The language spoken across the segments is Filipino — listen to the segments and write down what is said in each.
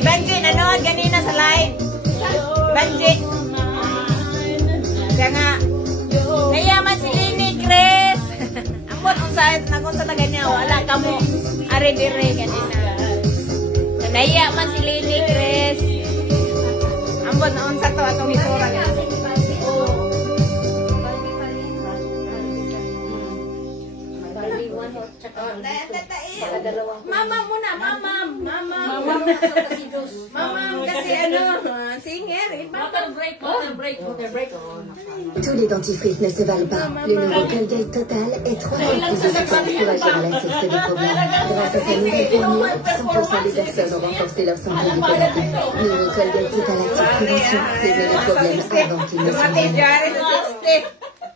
Banji, nanood ganina sa live. Banji. Kaya nga, nayaman si Lini, Chris. Ambot, kung sa taga niya, wala ka mo. Are-dire, ganina. Nayaman si Lini, Chris. Ambot, sa to, atong itura niya. Mama muna, mamam kasi singer. Tous les dentifrices ne se valent pas. Le nouveau Colgate Total est 3 fois plus efficace pour agir à la source des problèmes. Grâce à sa nouvelle formule, 100% des personnes ont renforcé leur santé buccale. Nouveau Colgate Total Active Prévention prévient les problèmes avant qu'ils ne surviennent.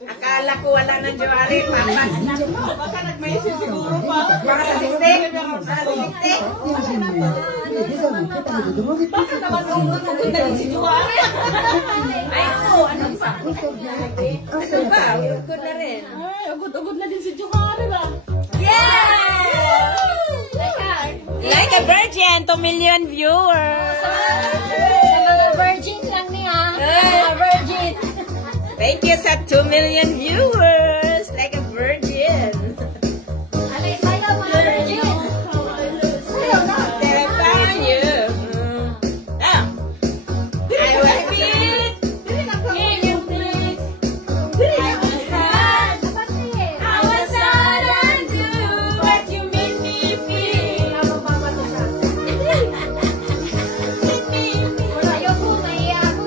Akala ko wala ng jewelry, papas na. Baka nagmaisip siguro pa. Baka sa sistek. Baka naman nung na si jewelry. Ay, oo, ano pa? Ano ba? Ugod na rin. Ay, ugod na din si jewelry ba? Yeah! Like a virgin, 2 million viewers. Sa mga virgin lang niya. Mga virgin. Thank you sa 2 million viewers. Like a virgin. Alay, saya mga virgin. Terrify you. Now, I was beat. Can you please? I was hurt. I was sad and do what you made me feel. Ayaw ko, maiya ako.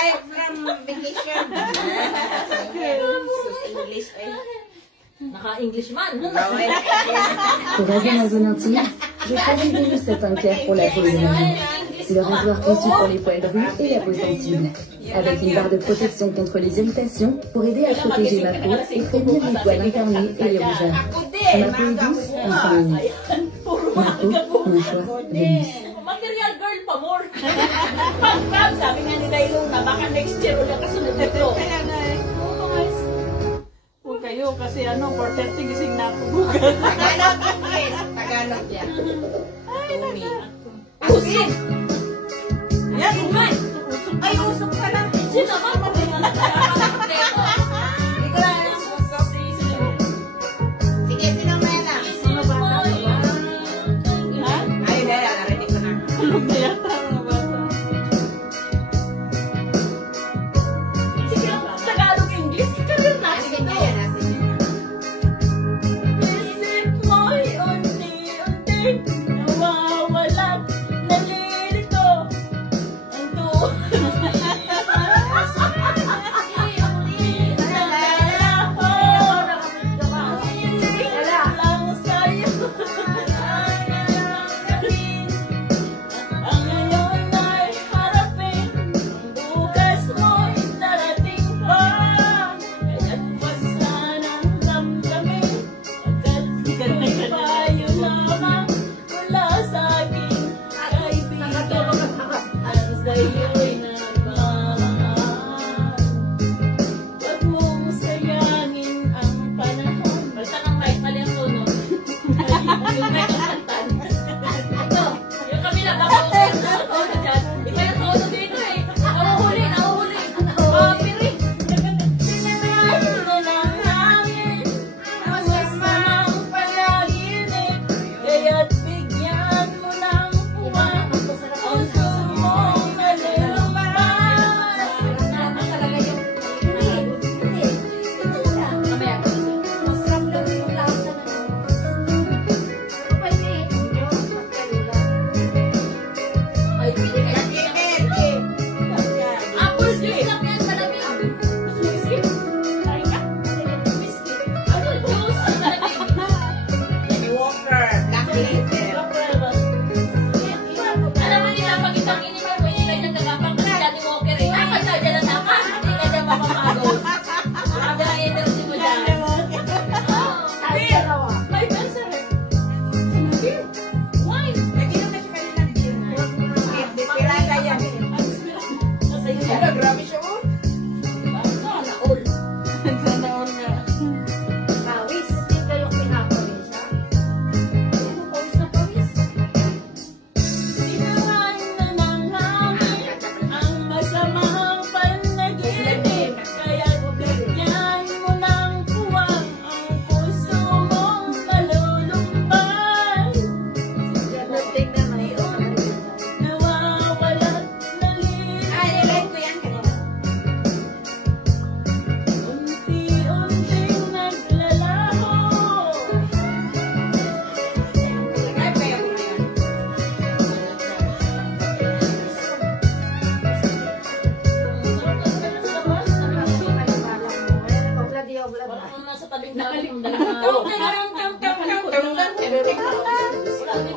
arrived from vacation. English, Naka-English man. Pour raser ma zone intime, j'ai choisi des lucettes claires pour la zone de le rasoir conçu pour les poils drus et la peau sensible. Avec une barre de protection contre les irritations pour aider à protéger ma peau et prévenir les poils incarnés et les rougeurs. Ma peau est douce en 5 minutes. Ma peau, mon choix, Vénus. Material girl pa more. Sabi nga ni Dailong na baka next year ulit kasunod dito. Kaya nga eh. Huwag kayo kasi 4:30 gising na ako bukas. Tagalog yan. Tumi. Usok! Yan, umay! Ay, usok ka na. Sino ba? Sige, sino ba yan? Sino ba? Ay, Bella, narinig ko na. Tulog na yata mga bata. Sige, Tagalog, English, ikaw rin natin ito. Isip mo'y unti-unti nawawalan, nalilito ang tuwa.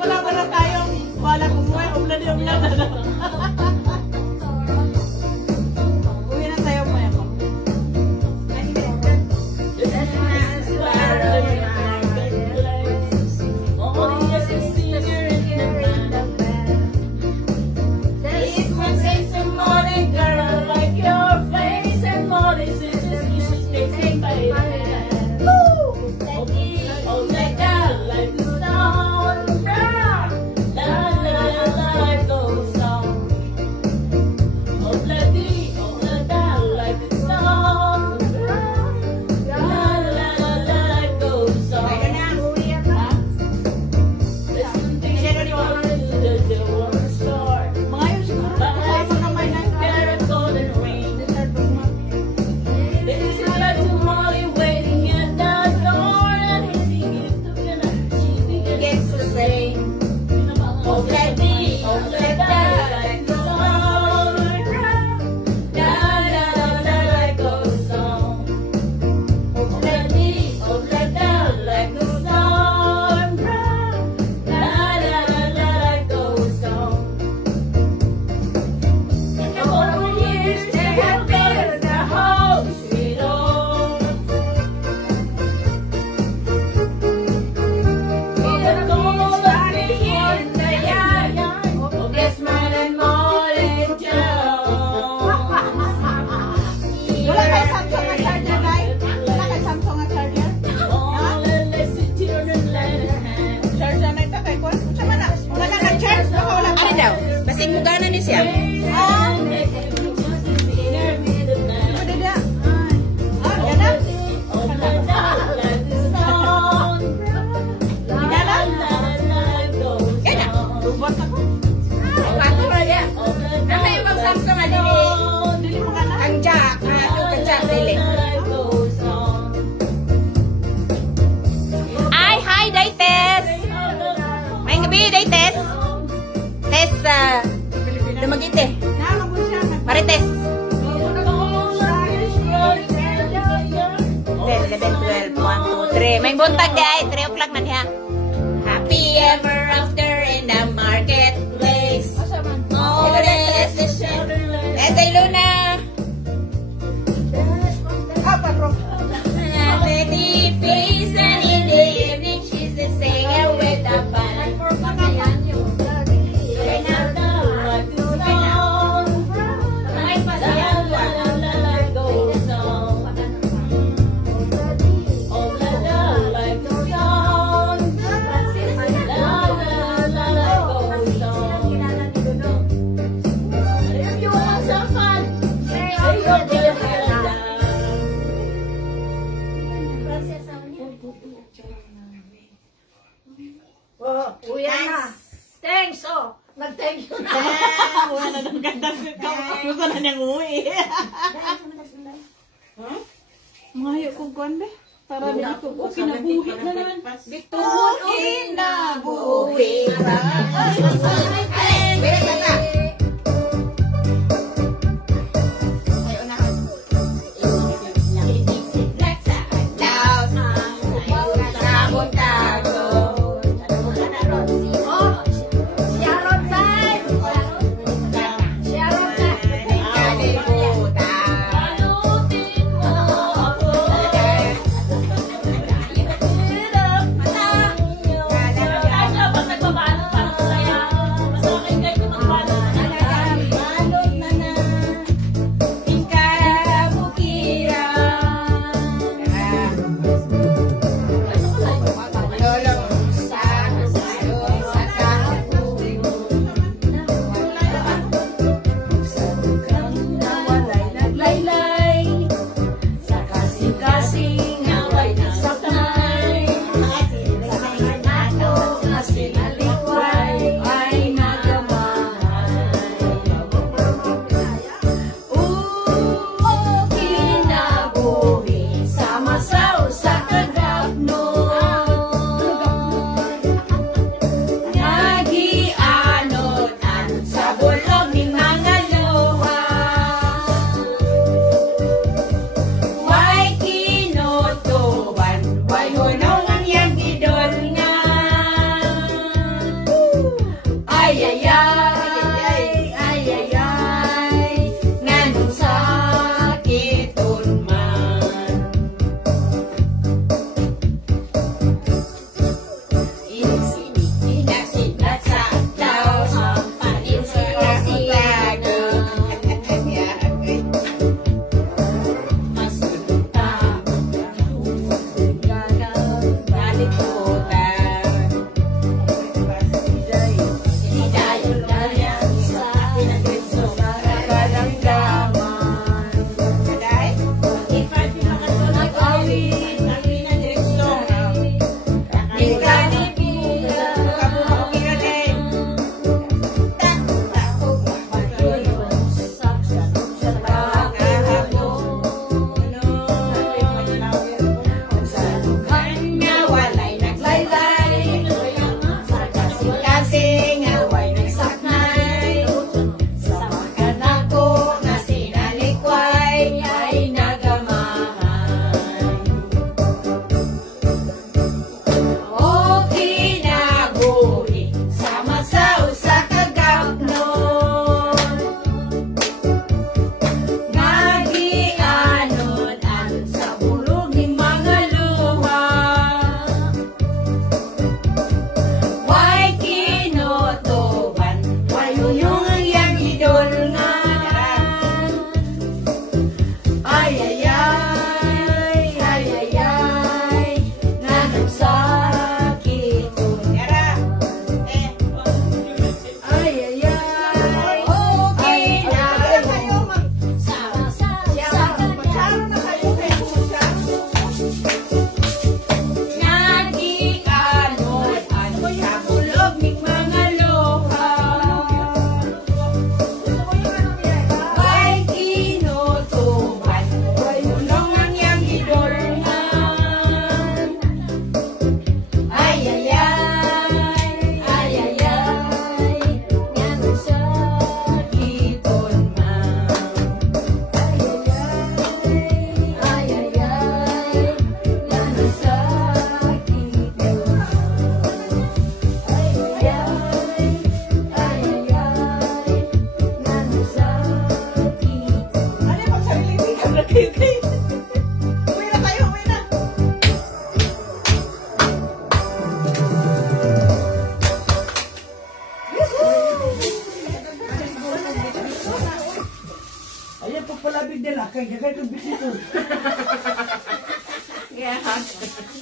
Wala ba na tayong wala kumuha, umlad. Uwi na tayo mo yan. siya. Ay, hi, Daytes! May gabi, Daytes! Tess, Dumagite. Marites. 10, 11, 12, 1, 2, 3. May buntag, guys. 3 o'clock na niya. Happy ever after in the marketplace. Oh, that's the shit. Etay Luna. Pretty face and in the evening she's the singer with the band. Thanks, oh. Nag-thank you na. Wala na ng ganda. Gusto na niyang uwi. Mayo ko ganda. Para dito ko kinabuhi na naman. Dito ko kinabuhi.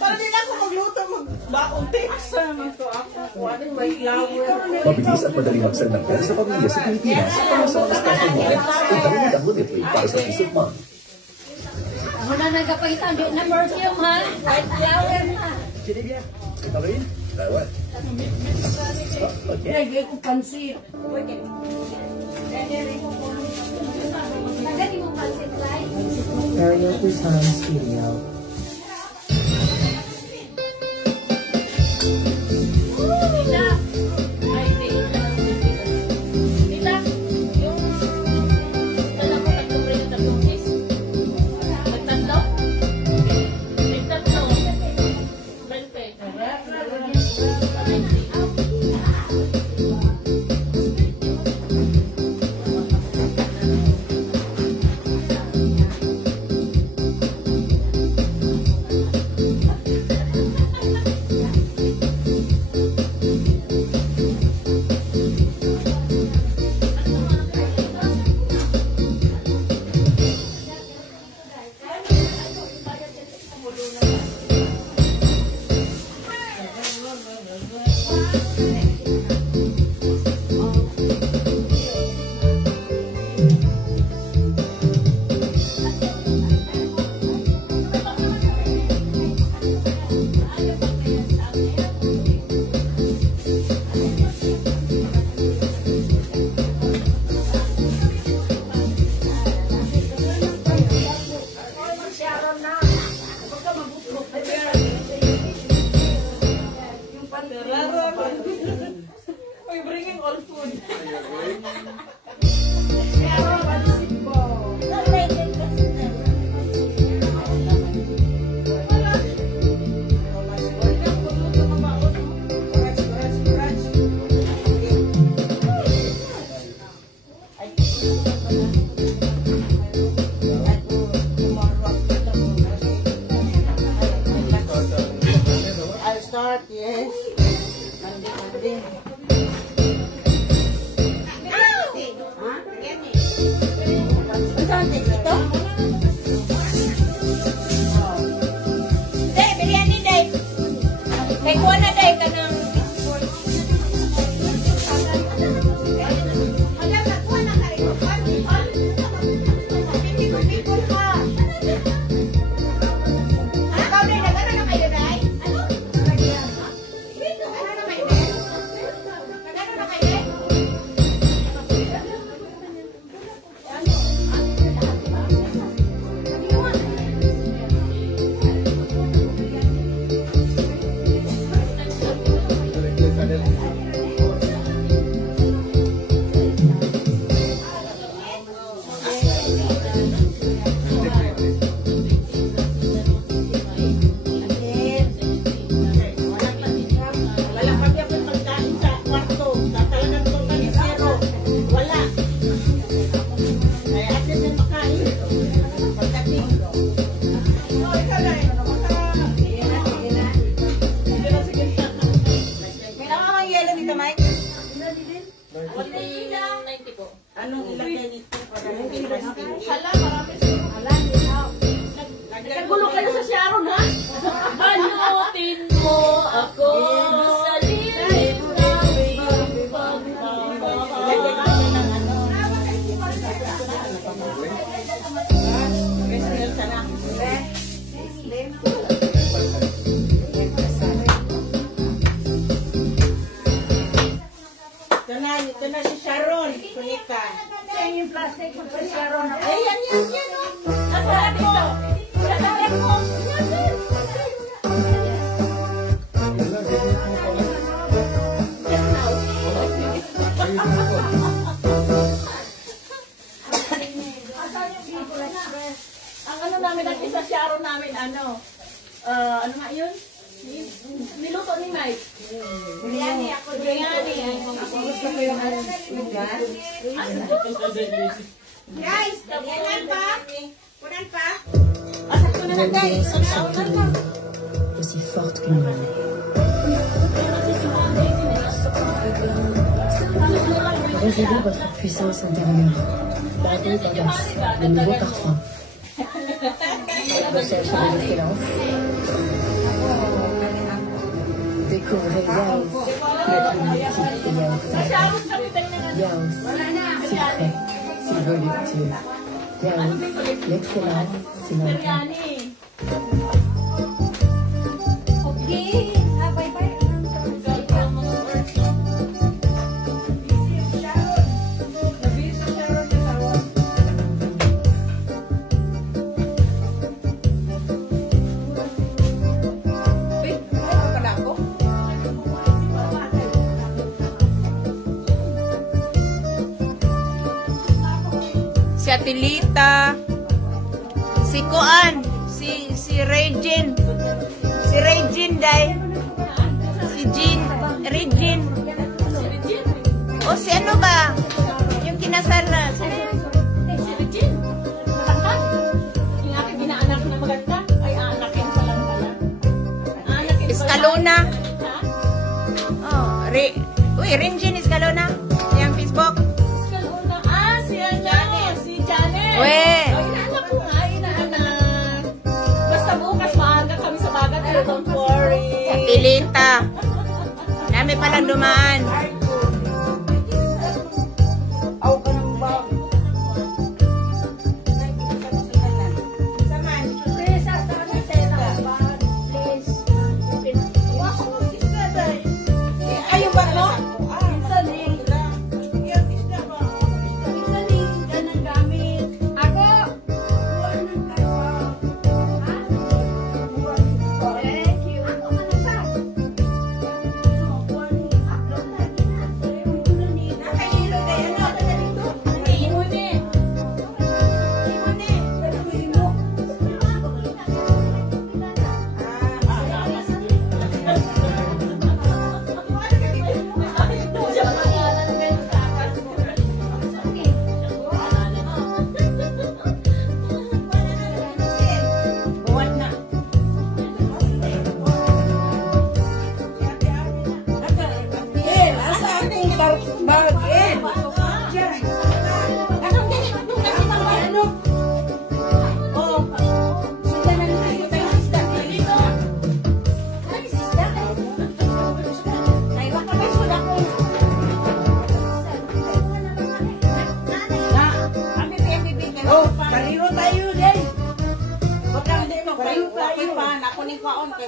Para din ako magluto, magbaong tips naman to ako. Ano may flower. Mabilis at madaling magsalanggan sa pamilya sa Pilipinas para sa Anastasia Moment. Itaunit ang Unitly para sa peace of mind. Ako na nagkapaitan, di na perfume ha. White flower na. Geneviève, c'est pas vrai? Ben ouais. Ok. Lagay ko pansit. Tagani mo pansit, right? Karaoke Time Studio. Tita. Ay, tita. Tita, yung dala ko tatlong rin yung tatlong piece. Magtatlo? Magtatlo. 90 po. Anong ilagay nito para hindi plastic? Hala, marami siya. Hala, nagkagulo kayo sa Sharon, ha? Balutin mo ako sa lilim ng pagmamahal. Ilagay ko ng ano. Present sa lang. Ito na si Sharon. Kunika. Yan yung plastic ko sa Sharon. Ay, yan. Oh. Nasa dito. Nasa mo. Ang ano namin, ang isa Sharon namin, ano nga yun? Niluto ni Mike. Biryani ako. Biryani. Gusto ko yung ano. Guys, kunan pa. Kunan pa. Asakto na lang guys. Aussi forte qu'une reine. Révélez votre puissance intérieure. Gardez d'avance le nouveau parfum. Recherche l'excellence. Découvrez Yaos, la plus mythique et yaourtade. Yaos, si frais, si voluptueux. Yaos, l'excellence, c'est notre vie. Okay. Bye-bye. Si Atilita, si Kuan, si Regine, si Regine Day, si Jean, Regine. O si ano ba? Yung kinasal na. Si Regine. Matangkad. Yung aking binaanak na maganda. Ay, aanakin pa lang pala. Escalona. Ha? Oh, uy, Regine Escalona. Yung Facebook. Escalona. Ah, si Janet. Si Janet. We. Oh, inaanak ko nga. Inaanak. Basta bukas maaga kami sa bagat. Pero don't worry. Atilita. Dami palang dumaan.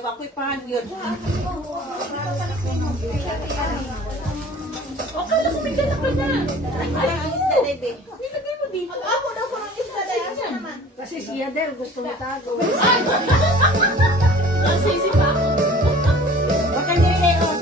Wako'y pahan yun. Okay lang, may dala ka na. Ay, ang isda, baby. Nilagay mo dito. Ako daw ko ng isda, dahil naman. Kasi si Adel gusto mo tago. Nasisi pa ako. Baka nilagay, oh.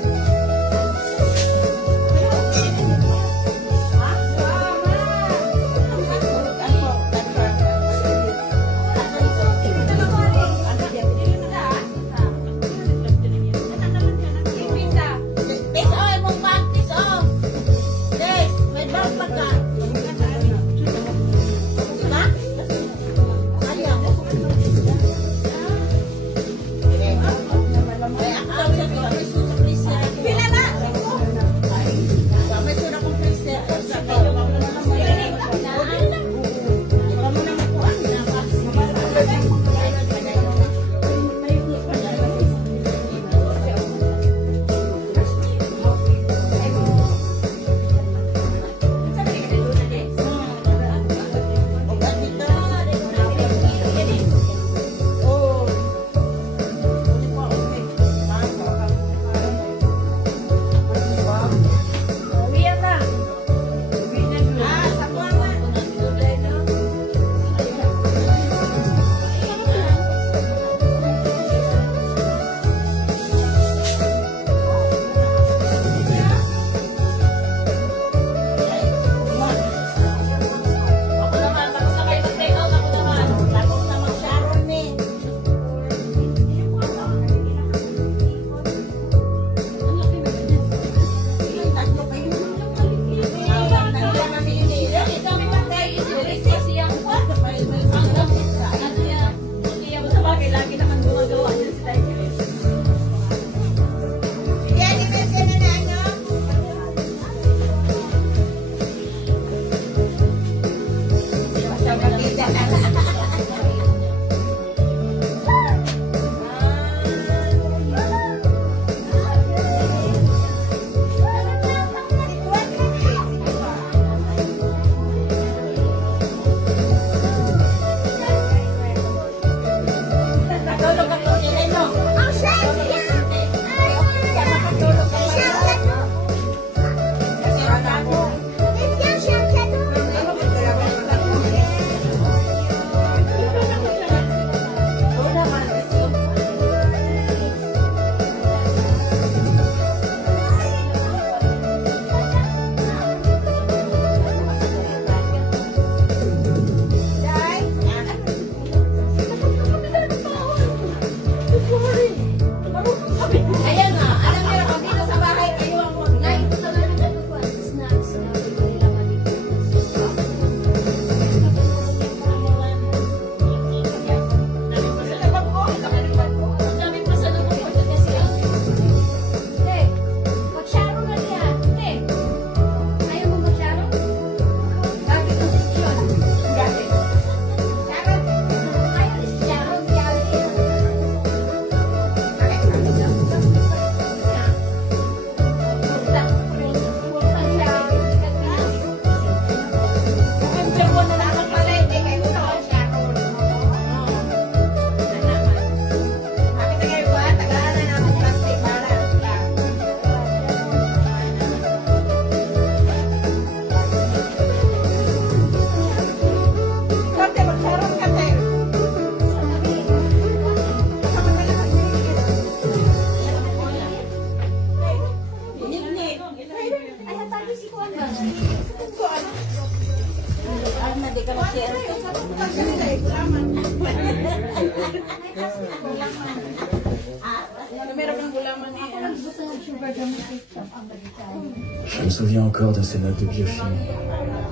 Je me souviens encore de ces notes de biochimie.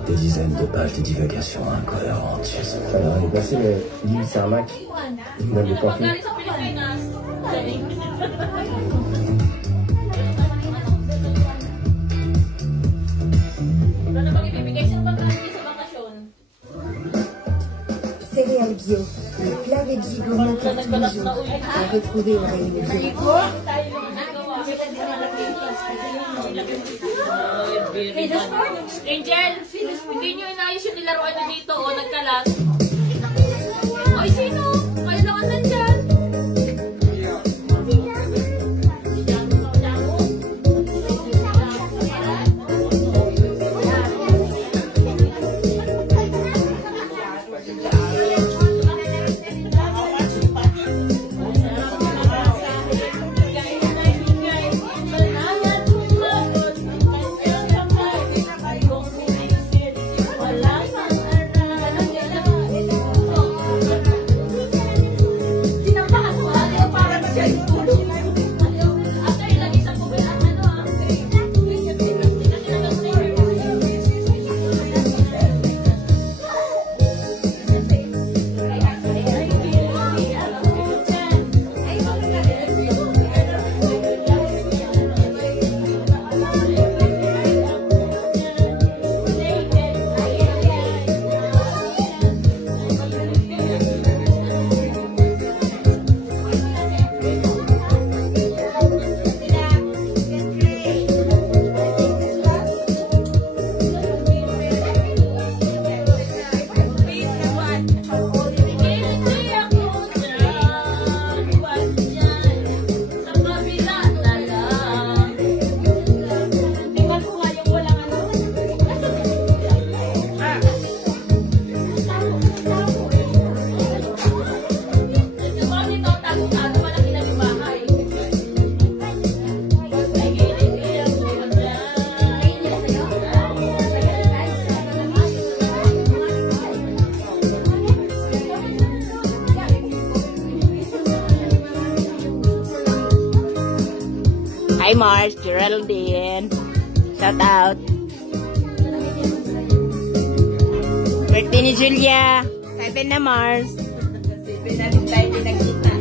Des dizaines de pages de divagations incohérentes. Alors, il est passé l'île Sarmac. Il n'avait pas fait. Galing sa Pilipinas. Galing. Wala na bang ibibigay? Sino bang namin sa bakasyon? Céréales bio, les plats végigos pour tous les jours, à retrouver au rayon bio. Angel, hindi nyo inayos yung nilaruan nyo dito o nagkalat. Ay, sino? Kayo lang ang nandyan. Hi Mars, Geraldine. Shout out. Birthday ni Julia. 7 na Mars. 7 na din tayo pinagkita.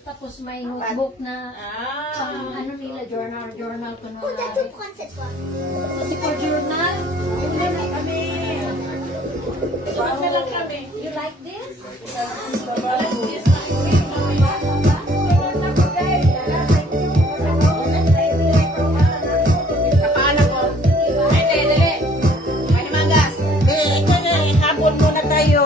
Tapos may notebook na ano nila, journal ko na. Oh, that's a concept one. Kasi for journal, hindi na kami. Suot na lang kami. You like this? Kapaano ko? Ay, dali. Mahimagas. Ito na, habon muna tayo.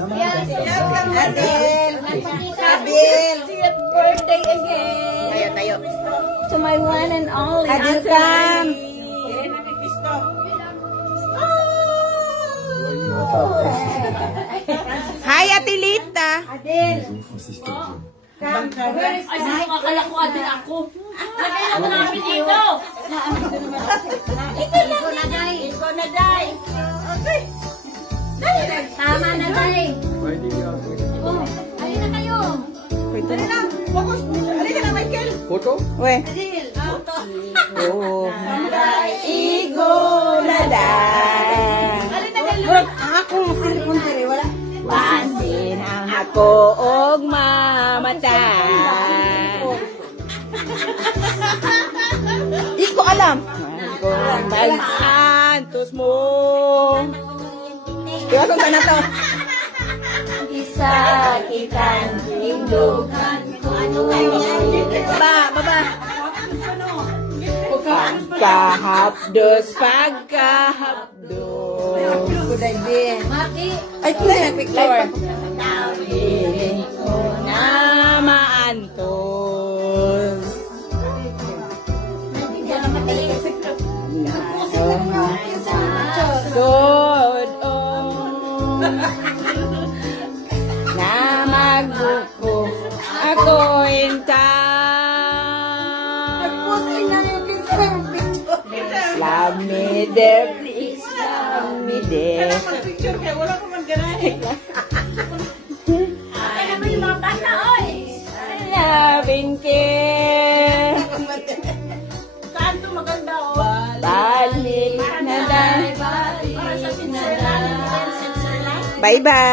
Adel. Adel. Birthday again. Tayo. To my one and only. Adel, come. Hi, Ate Lita. Ay, sino kakalakuha din ako? Lagay na namin dito. Ikaw na, Day. Ikaw na, Day. Okay. Tama na, Day. Oh, halina kayo. Dali na. Focus. Halika na, Michael. Foto? We. Adil. Auto. Oh. Igo na day. Halina kayo. Ako, cellphone tiri, wala. Pasin ang ako og mamatay. Di ko alam. Ako ang balsantos mo. Iwasan ka na to. Isa kitang tindukan kung ano kayo. Baba. Pagkahapdos. Kuday din. Mati. Ay, kuday, Victor. Piling ko na maantos. Na magbuko ako'y love me there, please love me there. Ay, naman yung mga bata, oy. Love and care. Saan ito maganda, oh? Balik na lang. Para sa sinsalan. Bye-bye.